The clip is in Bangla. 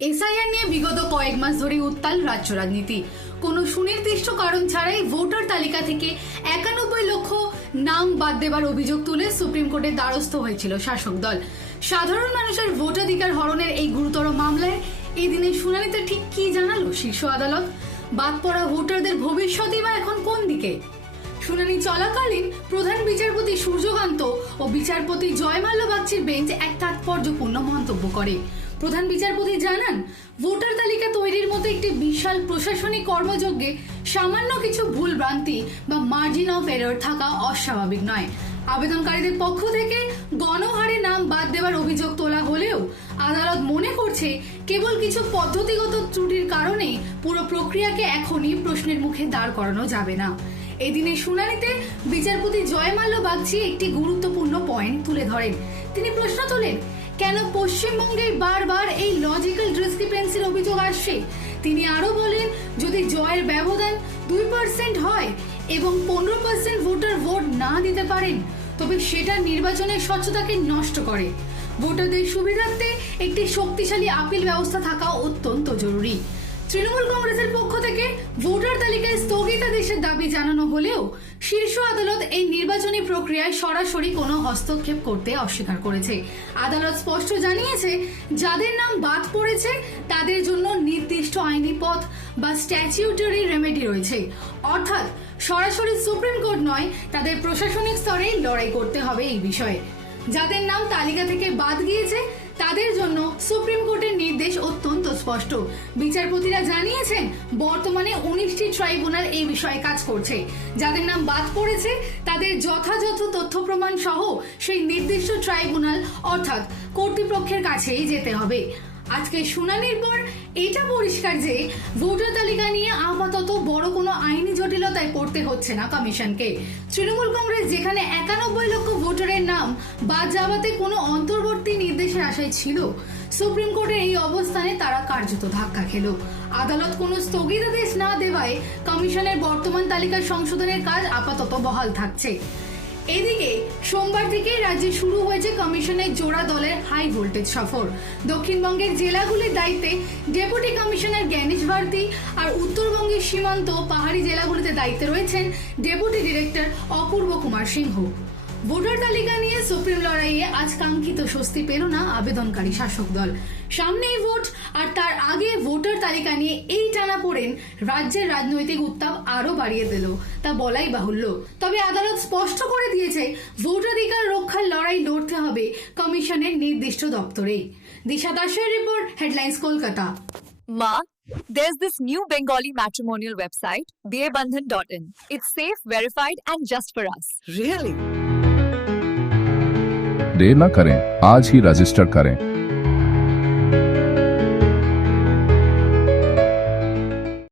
এসআইআর নিয়ে বিগত কয়েক মাস ধরে উত্তাল রাজ্য রাজনীতি। কোনো সুনির্দিষ্ট কারণ ছাড়াই ভোটার তালিকা থেকে 91 লক্ষ নাম বাদ দেবার অভিযোগ তুলে সুপ্রিম কোর্টের দ্বারস্থ হয়েছিল শাসক দল। সাধারণ মানুষের ভোটাধিকার হরণের এই গুরুতর মামলায় এই দিনের শুনানিতে ঠিক কি জানালো শীর্ষ আদালত? বাদ পড়া ভোটারদের ভবিষ্যৎই বা এখন কোন দিকে? শুনানি চলাকালীন প্রধান বিচারপতি সূর্যকান্ত ও বিচারপতি জয়মাল্য বাগচির বেঞ্চ এক তাৎপর্যপূর্ণ মন্তব্য করে। প্রধান বিচারপতি জানান, ভোটার তালিকা তৈরির মতো একটি বিশাল প্রশাসনিক কর্মযজ্ঞে সামান্য কিছু ভুল ভ্রান্তি বা মার্জিন অফ এরর থাকা অস্বাভাবিক নয়। আবেদনকারীদের পক্ষ থেকে গণহারে নাম বাদ দেওয়ার অভিযোগ তোলা হলেও আদালত মনে করছে কেবল কিছু পদ্ধতিগত ত্রুটির কারণে পুরো প্রক্রিয়াকে এখনই প্রশ্নের মুখে দাঁড় করানো যাবে না। এদিনের শুনানিতে বিচারপতি জয়মাল্য বাগচি একটি গুরুত্বপূর্ণ পয়েন্ট তুলে ধরেন। তিনি প্রশ্ন তোলেন, কেন পশ্চিমবঙ্গে বারবার এই লজিক্যাল ডিসক্রিপেন্সির অভিযোগ আসছে? তিনি আরো বলেন, যদি জয়ের ব্যবধান 2% হয় এবং 15% ভোটার ভোট না দিতে পারেন, তবে সেটা নির্বাচনের স্বচ্ছতাকে নষ্ট করে। ভোটারদের সুবিধার্থে একটি শক্তিশালী আপিল ব্যবস্থা থাকা অত্যন্ত জরুরি। তৃণমূল কংগ্রেসের পক্ষ থেকে ভোটার তালিকায় স্থগিতাদেশের দাবি জানানো হলেও শীর্ষ আদালত এই নির্বাচনী প্রক্রিয়ায় সরাসরি কোনো হস্তক্ষেপ করতে অস্বীকার করেছে। আদালত স্পষ্ট জানিয়েছে, যাদের নাম বাদ পড়েছে তাদের জন্য নির্দিষ্ট আইনি পথ বা স্ট্যাটিউটরি রেমেডি রয়েছে, অর্থাৎ সরাসরি সুপ্রিম কোর্ট নয়, তাদের প্রশাসনিক স্তরে লড়াই করতে হবে এই বিষয়ে। যাদের নাম তালিকা থেকে বাদ গিয়েছে তাদের জন্য সুপ্রিম কোর্টের নির্দেশ অত্যন্ত স্পষ্ট। বিচারপতিরা জানিয়েছেন, বর্তমানে 19টি ট্রাইব্যুনাল এই বিষয়ে কাজ করছে। যাদের নাম বাদ পড়েছে তাদের যথাযথ তথ্য প্রমাণ সহ সেই নির্দিষ্ট ট্রাইব্যুনাল অর্থাৎ কর্তৃপক্ষের কাছেই যেতে হবে। আজকে শুনানির পর এটা পরিষ্কার যে ভোটার তালিকা নিয়ে আপাতত বড় কোনো আইনি জটিলতায় পড়তে হচ্ছে না কমিশনকে। তৃণমূল কংগ্রেস যেখানে 91 লক্ষ ভোটারের নাম বাদ যাওয়াতে কোনো অন্তর্বর্তী নির্দেশের আশায় ছিল, সুপ্রিম কোর্টের এই অবস্থানে তারা কার্যত ধাক্কা খেল। আদালত কোনো স্থগিতাদেশ না দেওয়ায় কমিশনের বর্তমান তালিকা সংশোধনের কাজ আপাতত বহাল থাকছে। এদিকে সোমবার থেকে রাজ্যে শুরু হয়েছে কমিশনের জোড়া দলের হাই ভোল্টেজ সফর। দক্ষিণবঙ্গের জেলাগুলির দায়িত্বে ডেপুটি কমিশনার জ্ঞানেশ ভারতী আর উত্তরবঙ্গের সীমান্ত পাহাড়ি জেলাগুলিতে দায়িত্বে রয়েছেন ডেপুটি ডিরেক্টর অপূর্ব কুমার সিংহ। ভোটার তালিকা নিয়ে সুপ্রিম লড়াইয়ে আজ কাঙ্ক্ষিত স্বস্তি পেল না আবেদনকারী শাসক দল। সামনেই ভোট আর তার আগে ভোটার তালিকা নিয়ে এই টানাপোড়েন রাজ্যের রাজনৈতিক উত্তাপ আরো বাড়িয়ে দিল, তা বলাই বাহুল্য। তবে আদালত স্পষ্ট করে দিয়েছে, ভোটাধিকার রক্ষার লড়াই লড়তে হবে কমিশনের নির্দিষ্ট দপ্তরেই। দিশা দাসের report, headlines Kolkata. Ma, there's this new Bengali matrimonial website, BABandhan.in. It's safe, verified, and just for us. Really? देर न करें, आज ही रजिस्टर करें।